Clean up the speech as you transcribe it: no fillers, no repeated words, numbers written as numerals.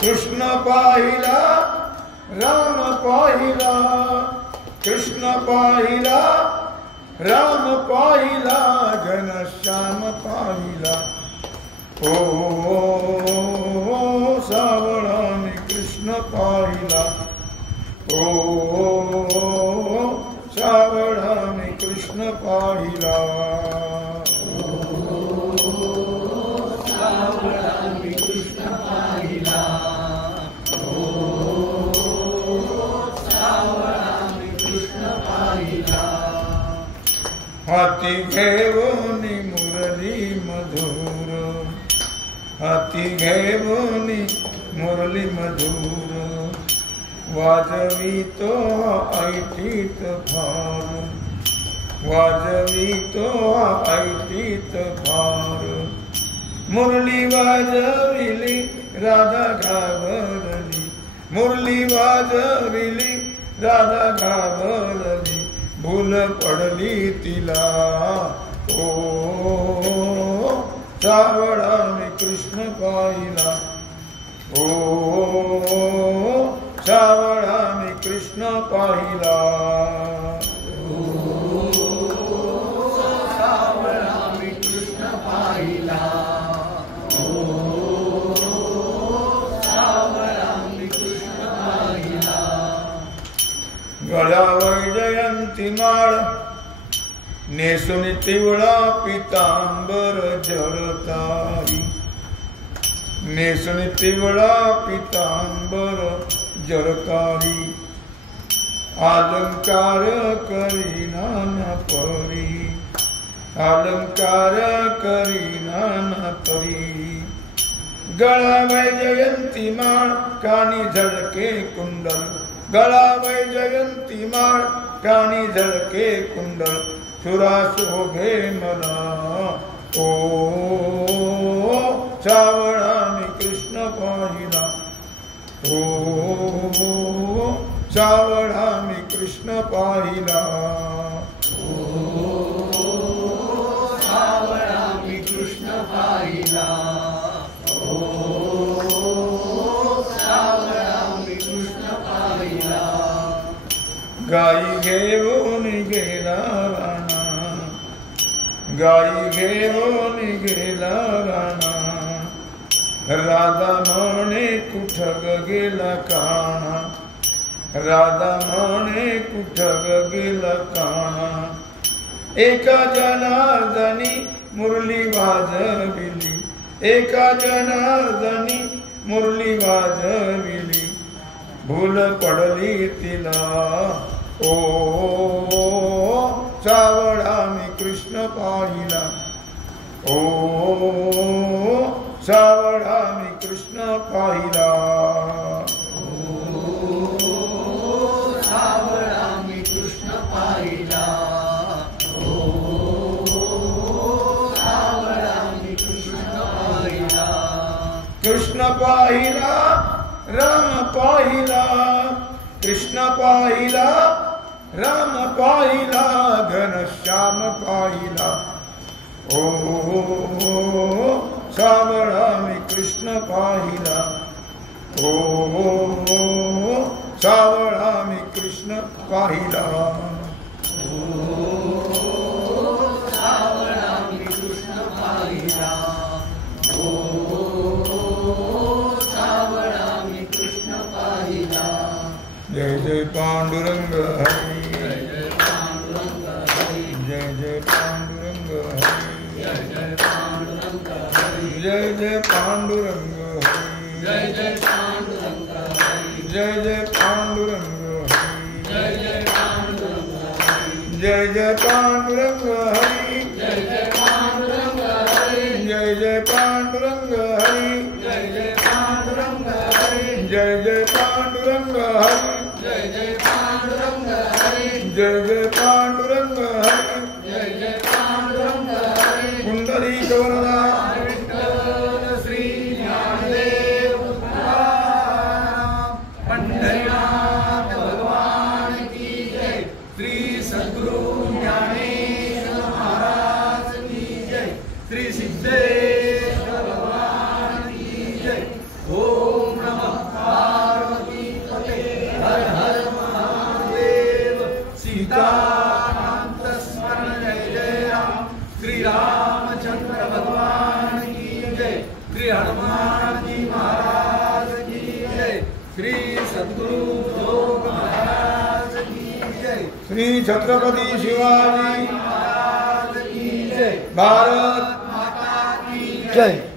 कृष्ण पाहिला राम पाहिला, कृष्ण पाहिला राम पाहिला, घनश्याम पाहिला. ओ सावळा मी कृष्ण पाहिला, ओ सावळा मी कृष्ण पाहिला. हाती घेऊनी मुरली मधुर, हाती घेऊनी मुरली मधुर, वाजवी तो ऐटीत फार, वाजवी तो ऐटीत फार. मुरली वाजविली राधा घाबरली, मुरली वाजविली राधा घाबरली, भूल पडली तिला. ओ सावळा मी कृष्ण पाहिला, ओ सावळा मी कृष्ण पाहिला. सावळा मी कृष्ण पाहिला, सावळा मी कृष्ण पाहिला. गळ्यावर जयंती माळ नेसून तिवळा पितांबर जरतारी, नेसून तिवळा पितांबर जरतारी. अलंकार करीना न परी, अलंकार करीना न परी. गळा वैजयंती माळ कानी झळके कुंडल, गळा वैजयंती माळ कानी झळके कुंडल, चुरा शोभे मला. ओ सावळा मी कृष्ण पाहिला, ओ सावळा मी कृष्ण पाहिला. सावळा मी कृष्ण पाहिला, सावळा मी कृष्ण पाहिला. गाई घेऊन गेला राणा, गाई घेऊन गेला राणा, राधा म्हणे कुठं गेला काना, राधा म्हणे कुठं गेला काना. एका जनार्दनी मुरली वाजविली, एका जनार्दनी मुरली वाजविली, भूल पडली तिला. ओ सावळा मी कृष्ण पाहिला, ओ सावळा मी कृष्ण पाहिला. सावळा मी कृष्ण पाहिला, सावळा मी कृष्ण पाहिला. कृष्ण पाहिला राम पाहिला, कृष्ण पाहिला राम पाहिला, घनश्याम पाहिला. ओ सावळा मी कृष्ण पाहिला, ओ सावळा मी कृष्ण पाहिला. सावळा मी कृष्ण पाहिला, सावळा मी कृष्ण पाहिला. जय जय पांडुरंग हरी, जय जय पांडुरंग हरी, जय जय पांडुरंग हरी, जय जय पांडुरंग हरी, जय जय पांडुरंग हरी, जय जय पांडुरंग हरी, जय जय पांडुरंग हरी, जय जय पांडुरंग हरी, जय जय पांडुरंग हरी, जय जय पांडुरंग हरी, जय जय पांडुरंग हरी, जय जय पांडुरंग हरी, जय जय पांडुरंग हरी. जय जय पांडुरंग हरि जय जय पांडुरंग हरि जय जय पांडुरंग हरि पुंडरीक वरदा विठ्ठल श्री ज्ञानदेव तुकाराम पंढरीनाथ भगवान की जय श्री सद्गुरु ज्ञानेश्वर महाराज की जय श्री सिद्धेश्वर भगवान की जय ओम नमः पार्वती पते हर हर महादेव सीताकांत स्मरण जय जय राम श्री रामचंद्र भगवान की जय श्री हनुमान जी महाराज की जय श्री सद्गुरु योग महाराज की जय श्री छत्रपति शिवाजी महाराज की जय भारत माता की जय।